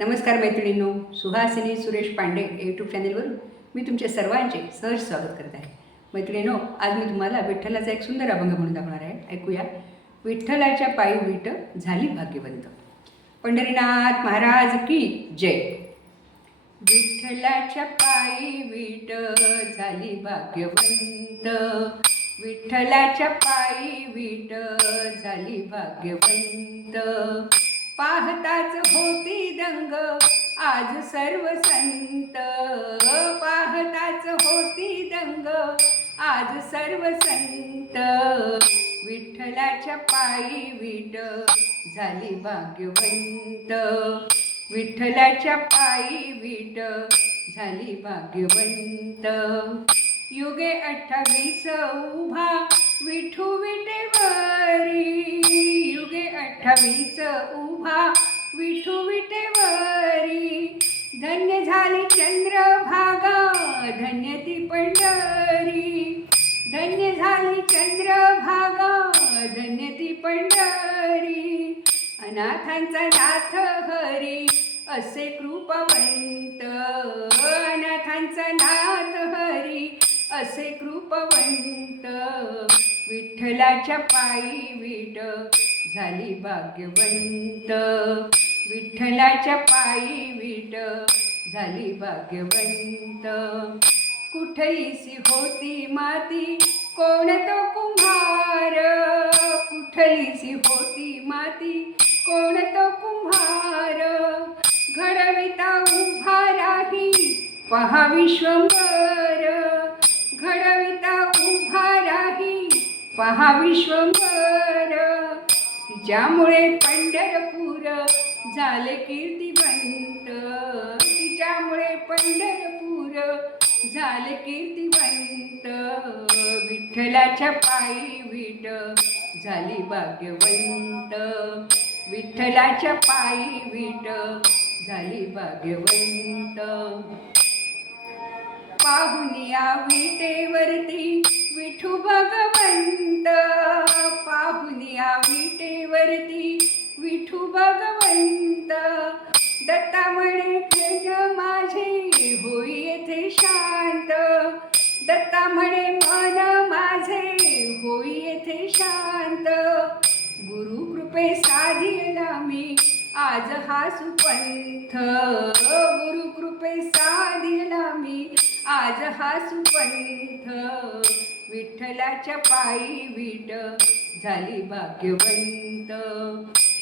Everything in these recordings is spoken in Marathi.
नमस्कार मैत्रिणींनो सुहासिनी सुरेश पांडे यूट्यूब चॅनलवरून मी तुमच्या सर्वांचे सहज स्वागत करत आहे. मैत्रिणीनो आज मी तुम्हाला विठ्ठलाचा एक सुंदर अभंग म्हणून दाखवणार आहे. ऐकूया. विठ्ठलाच्या पायी विट झाली भाग्यवंत. पंढरीनाथ महाराज की जय. विठ्ठलाच्या पायी विट झाली भाग्यवंत. विठ्ठलाच्या पायी विट झाली भाग्यवंत. पाहताच होती दंग. आज सर्व संत पाहताच होती दंग. आज सर्व संत विठ्ठलाच्या पायी विट झाली भाग्यवंत. विठ्ठलाच्या पायी विट झाली भाग्यवंत. युगे अठ्ठावीस उभा विठू विटेवारी. युगे अठ्ठावीस उभा विठू विटेवरी. धन्य झाली चंद्रभागा धन्य ती पंढरी. धन्य झाली चंद्रभागा धन्य ती पंढरी. अनाथांचा नाथ हरी असे कृपवंत. अनाथांचा नाथ हरी असे कृपवंत विठ्ठलाच्या पायी विट झाली भाग्यवंत. विठ्ठलाच्या पायी विट झाली भाग्यवंत. कुठलीसी होती माती कोण तो कुंभार? कुठलीसी होती माती कोण तो कुंभार? घडविता उभा राही पहा विश्वंभर. हा विश्वंभर तिच्यामुळे पंढरपूर झाले कीर्तिवंत. तिच्यामुळे पंढरपूर झाले कीर्तिवंत. विठ्ठलाच्या पायी विट झाली भाग्यवंत. विठ्ठलाच्या पायी विट झाली भाग्यवंत. पाहुनिया विटेवरती विठू भगवंत पंत दत्ता म्हणे खेळ माझे होई येथे शांत. दत्ता म्हणे मन माझे होई येथे शांत. गुरु कृपे साधिला मी आज हा सुपंथ. गुरु कृपे साधिला मी आज हा सुपंथ. विठ्ठलाच्या पायी विट झाली भाग्यवंत.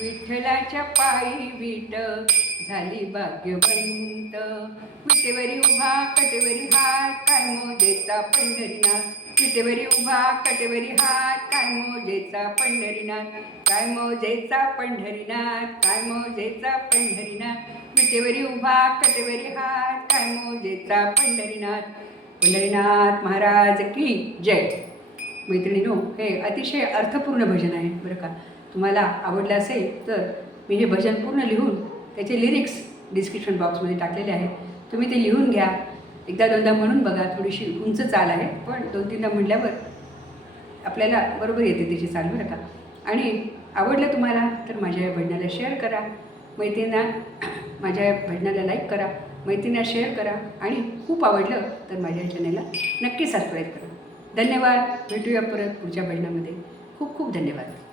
विठ्ठलाच्या पायी विट झाली भाग्यवंत. विटेवरी उभा कटेवरी हात काय मोजेचा पंढरीनाथ. विटेवरी उभा कटेवरी हात काय मोजेचा पंढरीनाथ. काय मोजेचा पंढरीनाथ काय मोजेचा पंढरीनाथ. विटेवरी उभा कटेवरी हात काय मोजेचा पंढरीनाथ. पंढरीनाथ महाराज की जय. मैत्रिणीनो हे अतिशय अर्थपूर्ण भजन आहे बरं का. तुम्हाला आवडलं असेल तर मी हे भजन पूर्ण लिहून त्याचे लिरिक्स डिस्क्रिप्शन बॉक्समध्ये टाकलेले आहेत. तुम्ही ते लिहून घ्या. एकदा दोनदा म्हणून बघा थोडीशी उंच चाल आहे पण दोन तीनदा म्हटल्यावर आपल्याला बरोबर येते त्याची चाल बरं का? आणि आवडलं तुम्हाला तर माझ्या या भजनाला शेअर करा. मैत्रिणींना माझ्या या भजनाला लाईक करा. मैत्रिणींना शेअर करा. आणि खूप आवडलं तर माझ्या चॅनलला नक्की सबस्क्राईब करा. धन्यवाद. भेटूया परत पुढच्या भजनामध्ये. खूप खूप धन्यवाद.